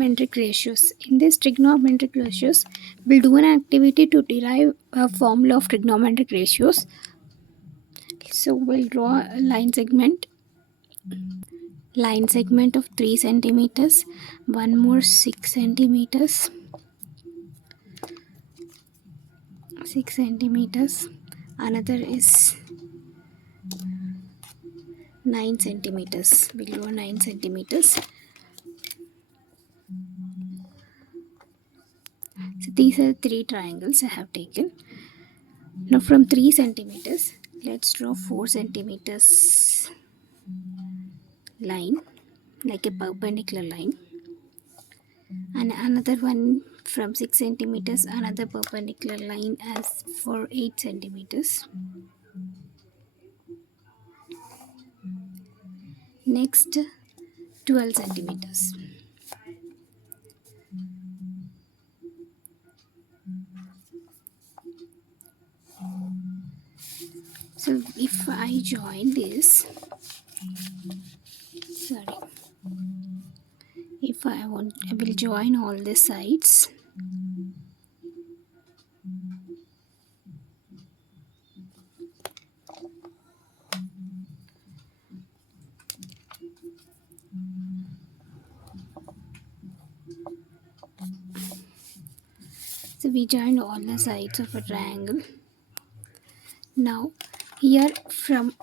trigonometric ratios. In this trigonometric ratios, we'll do an activity to derive a formula of trigonometric ratios. So we'll draw a line segment of 3 centimeters, one more 6 centimeters, 6 centimeters, another is 9 centimeters. We'll draw 9 centimeters. So these are 3 triangles I have taken. Now from 3 centimeters, let's draw 4 centimeters line, like a perpendicular line, and another one from 6 centimeters, another perpendicular line as for 8 centimeters. Next, 12 centimeters. So if I join this, I will join all the sides. So we joined all the sides of a triangle. Now here from,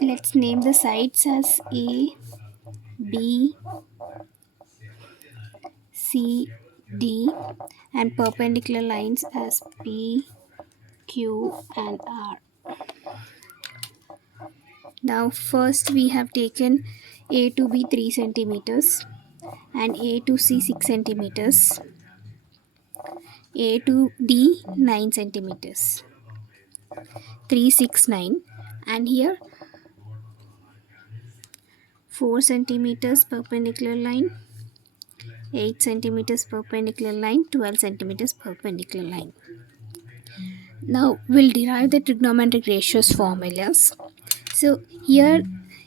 let's name the sides as A, B, C, D, and perpendicular lines as P, Q and R. Now first we have taken A to B 3 centimeters and A to C 6 centimeters, A to D 9 centimeters, 3, 6, 9, and here 4 centimeters perpendicular line, 8 centimeters perpendicular line, 12 centimeters perpendicular line. Now we'll derive the trigonometric ratios formulas. So here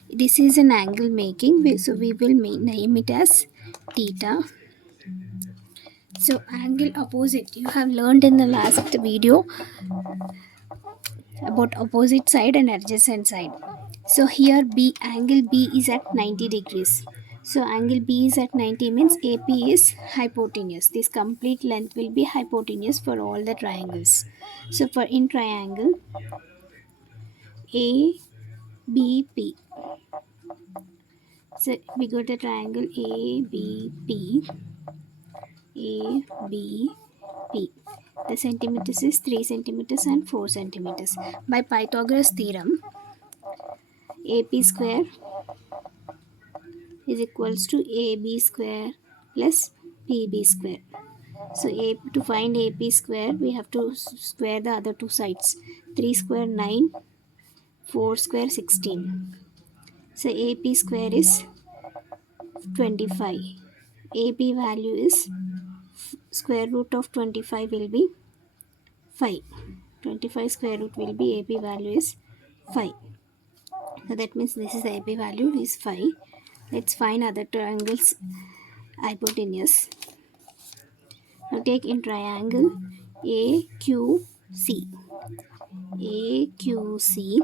this is an angle making, so we will name it as theta. So angle opposite, you have learned in the last video about opposite side and adjacent side. So here angle B is at 90 degrees. So angle B is at 90 means AP is hypotenuse. This complete length will be hypotenuse for all the triangles. So for in triangle ABP, so we got the triangle ABP. The centimeters is 3 centimeters and 4 centimeters. By Pythagoras theorem, AP square is equals to AB square plus PB square. So to find AP square, we have to square the other two sides. 3 square 9, 4 square 16. So AP square is 25. AP value is square root of 25 will be 5. 25 square root will be AP value is 5. So that means this is the AP value is 5. Let's find other triangles hypotenuse. Now take in triangle AQC. AQC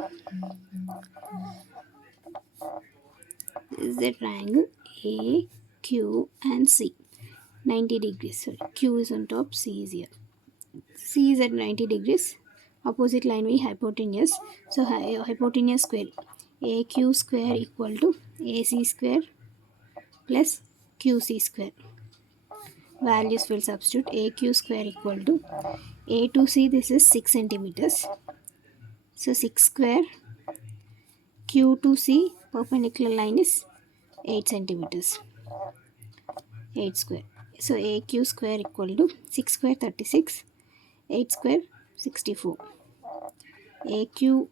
is the triangle A, Q and C. 90 degrees. Sorry, Q is on top, C is here. C is at 90 degrees. Opposite line will be hypotenuse. So hypotenuse square. AQ square equal to AC square plus QC square. Values will substitute. AQ square equal to A to C, this is 6 centimeters. So 6 square. Q to C perpendicular line is 8 centimeters. 8 square. So AQ square equal to 6 square 36, 8 square 64. AQ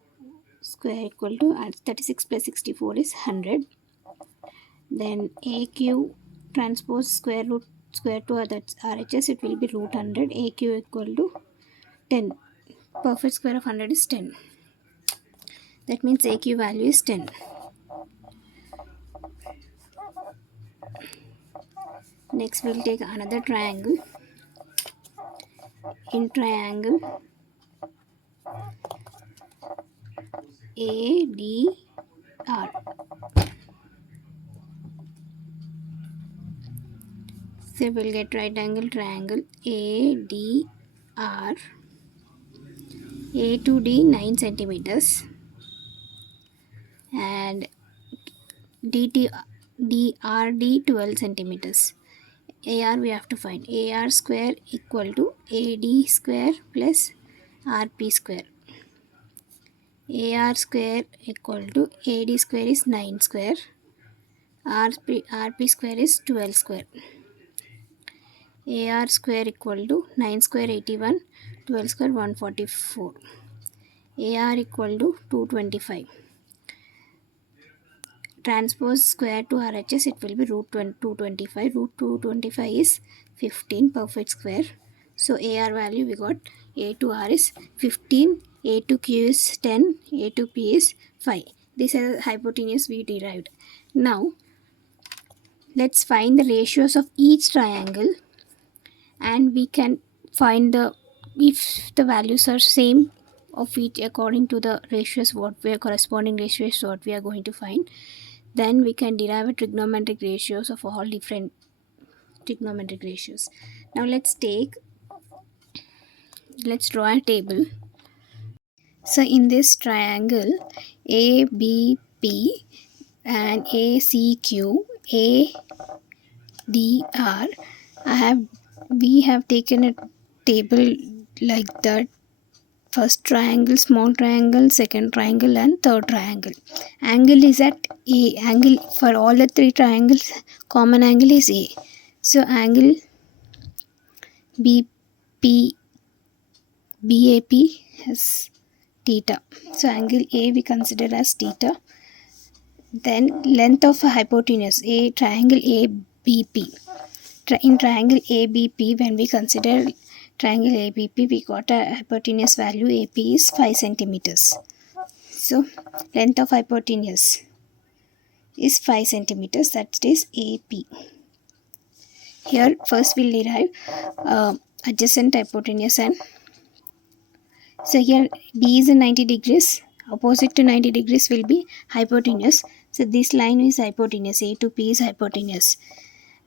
square equal to 36 plus 64 is 100. Then AQ transpose square root square to that's RHS, it will be root 100. AQ equal to 10. Perfect square of 100 is 10. That means AQ value is 10. Next we'll take another triangle. In triangle ADR, so we'll get right angle triangle ADR. A to D 9 centimeters and DRD 12 centimeters. AR we have to find. AR square equal to AD square plus RP square. AR square equal to AD square is 9 square. RP square is 12 square. AR square equal to 9 square 81, 12 square 144. AR equal to 225. Transpose square to RHS, it will be root 225. Root 225 is 15 perfect square. So AR value we got A to R is 15, A to Q is 10, A to P is 5. This is hypotenuse we derived. Now let's find the ratios of each triangle, and we can find the if the values are same of each according to the ratios what we are corresponding ratios what we are going to find. Then we can derive a trigonometric ratios of all different trigonometric ratios. Now let's draw a table. So in this triangle ABP and ACQ ADR, we have taken a table like that. First triangle, small triangle, second triangle, and third triangle. Angle is at A. Angle for all the three triangles, common angle is A. So angle BAP is theta. So angle A we consider as theta. Then length of a hypotenuse, A triangle ABP. In triangle ABP, when we consider triangle ABP, we got a hypotenuse value AP is 5 centimeters. So length of hypotenuse is 5 centimeters, that is AP. Here first we'll derive adjacent hypotenuse, and so here B is in 90 degrees, opposite to 90 degrees will be hypotenuse. So this line is hypotenuse, A to P is hypotenuse,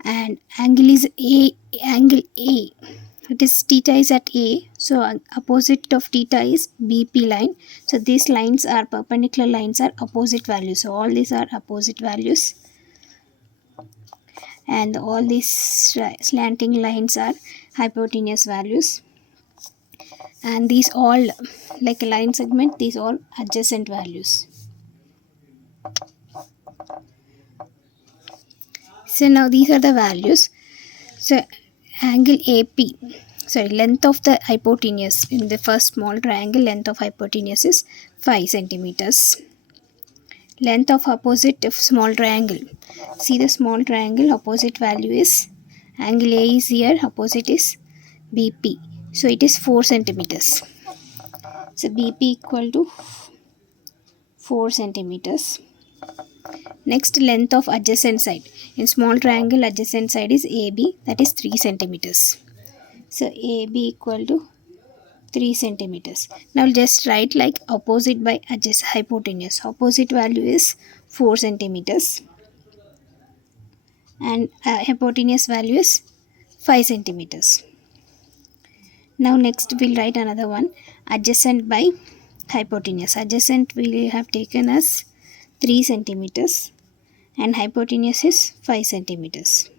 and angle is angle A. It is theta is at A, so opposite of theta is BP line. So these lines are perpendicular lines, are opposite values. So all these are opposite values, and all these slanting lines are hypotenuse values. And these all, like a line segment, these all adjacent values. So now these are the values. So angle AP, length of the hypotenuse in the first small triangle, length of hypotenuse is 5 centimeters. Length of opposite of small triangle, see the small triangle opposite value is angle A is here, opposite is BP, so it is 4 centimeters. So BP equal to 4 centimeters. Next, length of adjacent side, in small triangle adjacent side is AB, that is 3 centimeters. So AB equal to 3 centimeters. Now just write like opposite by adjacent hypotenuse. Opposite value is 4 centimeters and hypotenuse value is 5 centimeters. Now next we'll write another one, adjacent by hypotenuse. Adjacent we have taken as 3 centimeters and hypotenuse is 5 centimeters.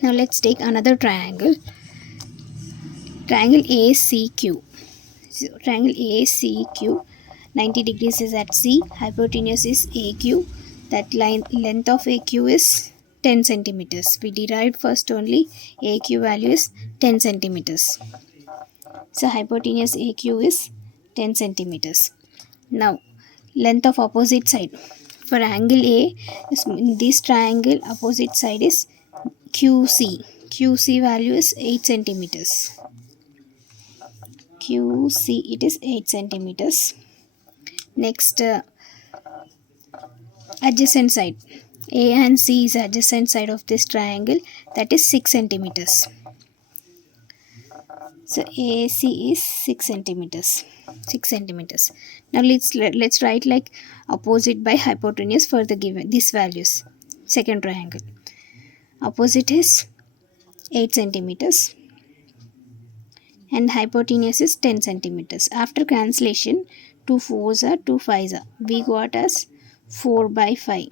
Now let's take another triangle. Triangle ACQ. So triangle ACQ, 90 degrees is at C, hypotenuse is AQ. That line length of AQ is 10 centimeters. We derived first only AQ value is 10 centimeters. So hypotenuse AQ is 10 centimeters. Now length of opposite side. For angle A, in this triangle opposite side is QC. QC value is 8 centimeters. QC it is 8 centimeters. Next adjacent side. A and C is adjacent side of this triangle, that is 6 centimeters. So AC is 6 centimeters. 6 centimeters. Now let's write like opposite by hypotenuse for the given these values. Second triangle. Opposite is 8 centimeters and hypotenuse is 10 centimeters. After cancellation, 2 4s are 2 5s are. We got as 4 by 5.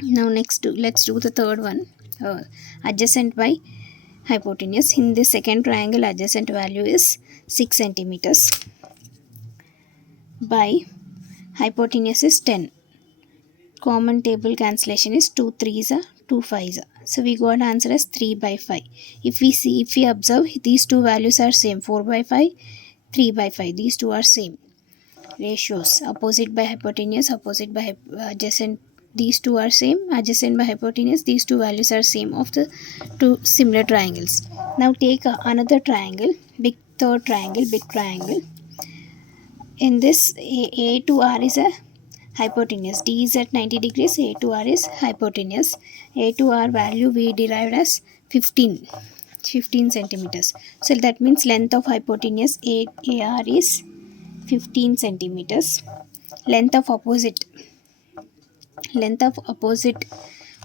Now let's do the third one. Adjacent by hypotenuse. In the second triangle, adjacent value is 6 centimeters by hypotenuse is 10. Common table cancellation is 2 3s are 2 5s are. So we got answer as 3 by 5. If we observe, these two values are same, 4 by 5, 3 by 5. These two are same. Ratios, opposite by hypotenuse, opposite by adjacent, these two are same. Adjacent by hypotenuse, these two values are same of the two similar triangles. Now take another triangle, third triangle, big triangle. In this, A to R is a hypotenuse. D is at 90 degrees. A to R is hypotenuse. A to R value we derived as 15 centimeters. So that means length of hypotenuse AR is 15 centimeters. Length of opposite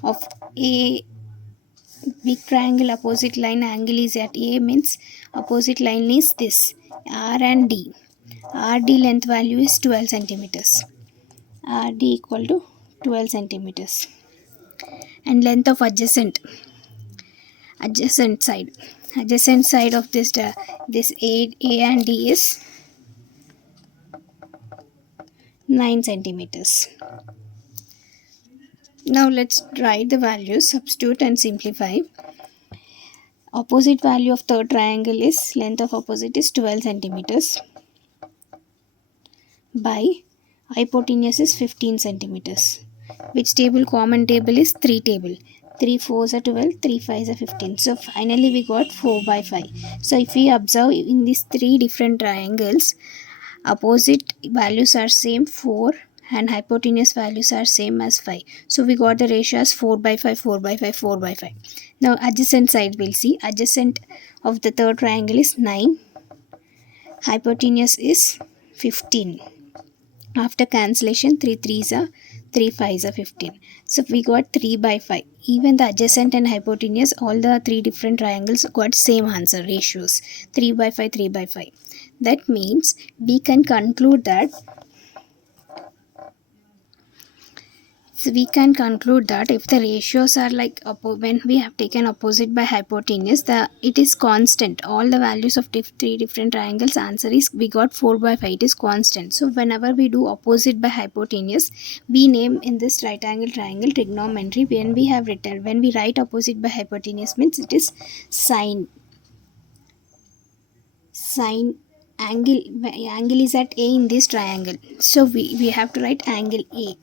of A big triangle opposite line angle is at A, means opposite line is this R and D. RD length value is 12 centimeters. RD equal to 12 centimeters. And length of adjacent side of this A and D is 9 centimeters. Now let's write the values, substitute and simplify. Opposite value of third triangle is, length of opposite is 12 centimeters by hypotenuse is 15 centimeters. Which table? Common table is 3 table. 3 4s are 12, 3 5s are 15. So finally we got 4 by 5. So if we observe in these three different triangles, opposite values are same, 4, and hypotenuse values are same as 5. So we got the ratio as 4 by 5, 4 by 5, 4 by 5. Now adjacent side we'll see. Adjacent of the third triangle is 9. Hypotenuse is 15. After cancellation, 3 3s are 3 5s are 15. So we got 3 by 5. Even the adjacent and hypotenuse, all the three different triangles got same answer ratios, 3 by 5, 3 by 5. That means we can conclude that if the ratios are like when we have taken opposite by hypotenuse, it is constant. All the values of three different triangles, answer is we got 4 by 5. It is constant. So whenever we do opposite by hypotenuse, we name in this right angle triangle trigonometry. When we write opposite by hypotenuse, means it is sine angle is at A in this triangle. So we have to write angle A.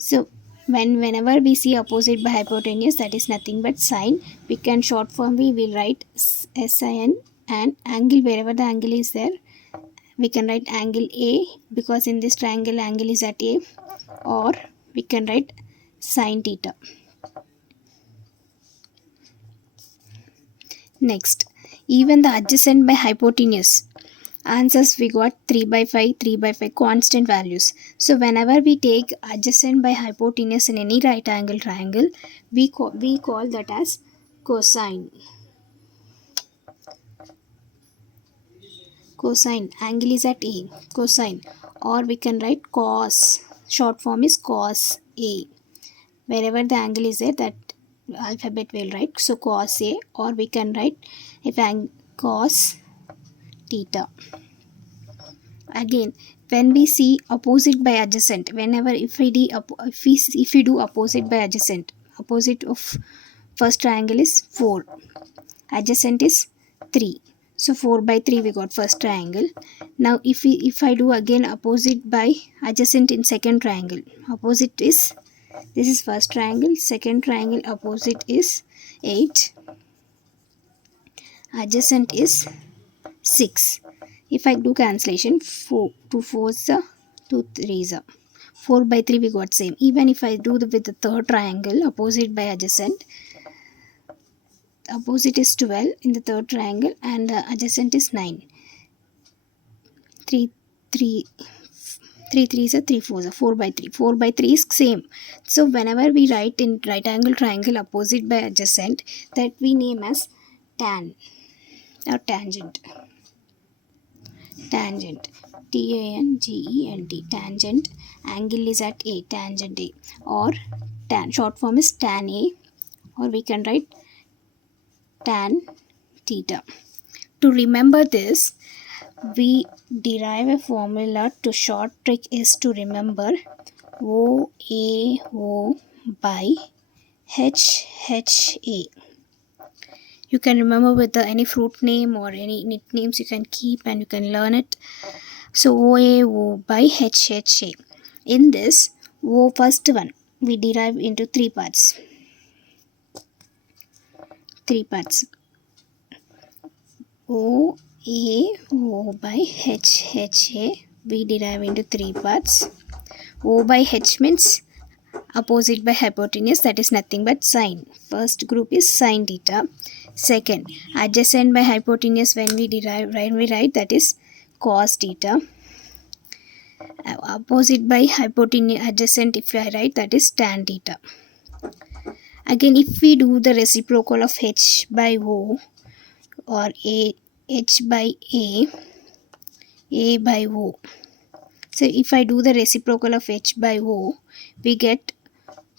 So whenever we see opposite by hypotenuse, that is nothing but sine. We can short form, we will write sin, and angle, wherever the angle is there, we can write angle A, because in this triangle angle is at A, or we can write sine theta. Next, even the adjacent by hypotenuse, answers we got 3 by 5, 3 by 5 constant values. So whenever we take adjacent by hypotenuse in any right angle triangle, we call that as cosine. Cosine, angle is at A, cosine, or we can write cos, short form is cos A. Wherever the angle is there, that alphabet will write. So cos A, or we can write cos theta. Again, when we see opposite by adjacent, whenever if we do opposite by adjacent, opposite of first triangle is 4, adjacent is 3. So 4 by 3 we got first triangle. Now if I do again opposite by adjacent in second triangle, opposite is, this is first triangle, second triangle opposite is 8, adjacent is 6. If I do cancellation, 4 2 4s are 2 3s are 4 by 3 we got same. Even if I do with the third triangle, opposite by adjacent, opposite is 12 in the third triangle and the adjacent is 9. 3 3 3 3 is 3 4 is 4 by 3. 4 by 3 is same. So whenever we write in right angle triangle opposite by adjacent, that we name as tan or tangent. Tangent, tangent, tangent. Angle is at A, tangent A, or tan, short form is tan A, or we can write tan theta. To remember this, we derive a formula. To short trick is to remember OAO by HHA. You can remember with any fruit name or any nicknames you can keep and you can learn it. So OAO by HHA. In this, O first one we derive into three parts. OAO by HHA we derive into three parts. O by H means opposite by hypotenuse, that is nothing but sine. First group is sine theta. Second, adjacent by hypotenuse, when we write that is cos theta. Opposite by hypotenuse, adjacent if I write, that is tan theta. Again, if we do the reciprocal of H by O or H by A by O. So if I do the reciprocal of H by O, we get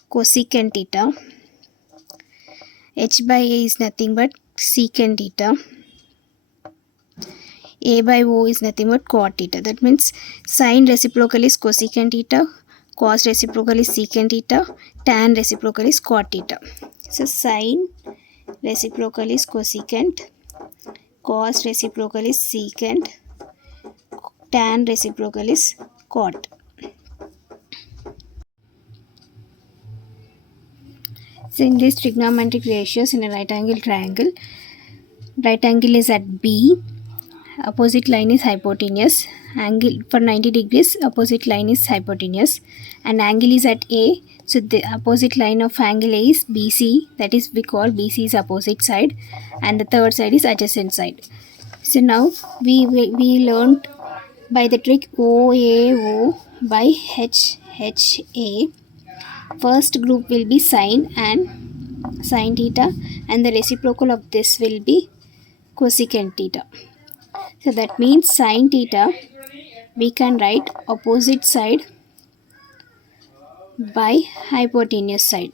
cosecant theta. H by A is nothing but secant theta. A by O is nothing but cot theta. That means sine reciprocal is cosecant theta, cos reciprocal is secant theta, tan reciprocal is cot theta. So sine reciprocal is cosecant, cos reciprocal is secant, tan reciprocal is cot. So in these trigonometric ratios in a right angle triangle, right angle is at B, opposite line is hypotenuse, angle for 90 degrees, opposite line is hypotenuse, and angle is at A. So the opposite line of angle A is BC, that is we call BC is opposite side, and the third side is adjacent side. So now we learned by the trick OAO by HHA. First group will be sine and sine theta, and the reciprocal of this will be cosecant theta. So that means sine theta we can write opposite side by hypotenuse side.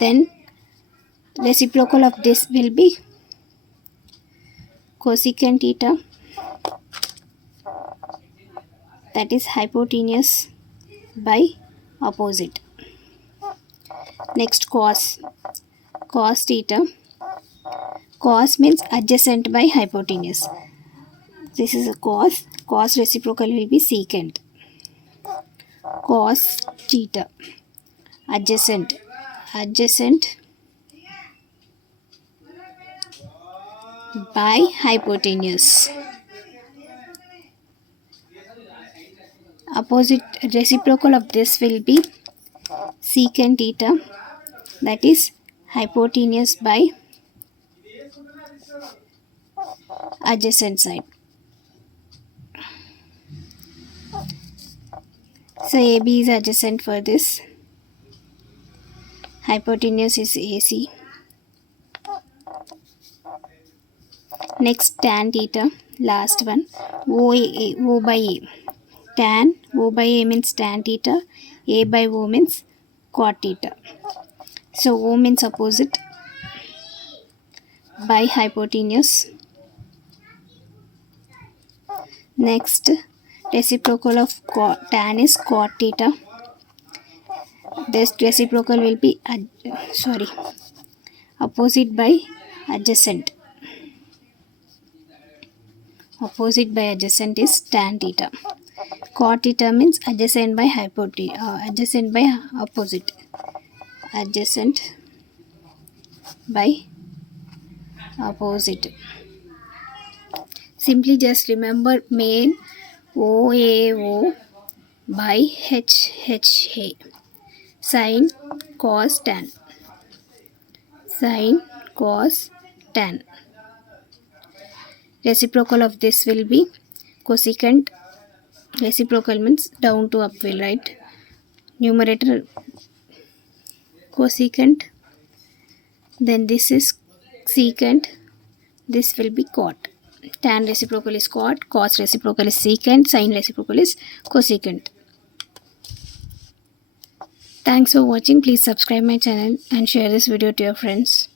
Then reciprocal of this will be cosecant theta, that is hypotenuse by opposite. Next cos theta. Cos means adjacent by hypotenuse. This is a cos reciprocal will be secant. Cos theta, adjacent by hypotenuse. Opposite reciprocal of this will be secant theta, that is hypotenuse by adjacent side. So AB is adjacent for this, hypotenuse is AC. Next tan theta, last one, O by A. Tan O by A means tan theta, A by O means cot theta. So O means opposite by hypotenuse. Next, reciprocal of tan is cot theta. This reciprocal will be opposite by adjacent. Opposite by adjacent is tan theta. Cot theta means adjacent by adjacent by opposite. Adjacent by opposite. Simply just remember main OAO by HHA. Sin cos tan. Sin cos tan. Reciprocal of this will be cosecant. Reciprocal means down to up will write. Numerator cosecant. Then this is secant. This will be cot. Tan reciprocal is cot. Cos reciprocal is secant. Sin reciprocal is cosecant. Thanks for watching. Please subscribe my channel and share this video to your friends.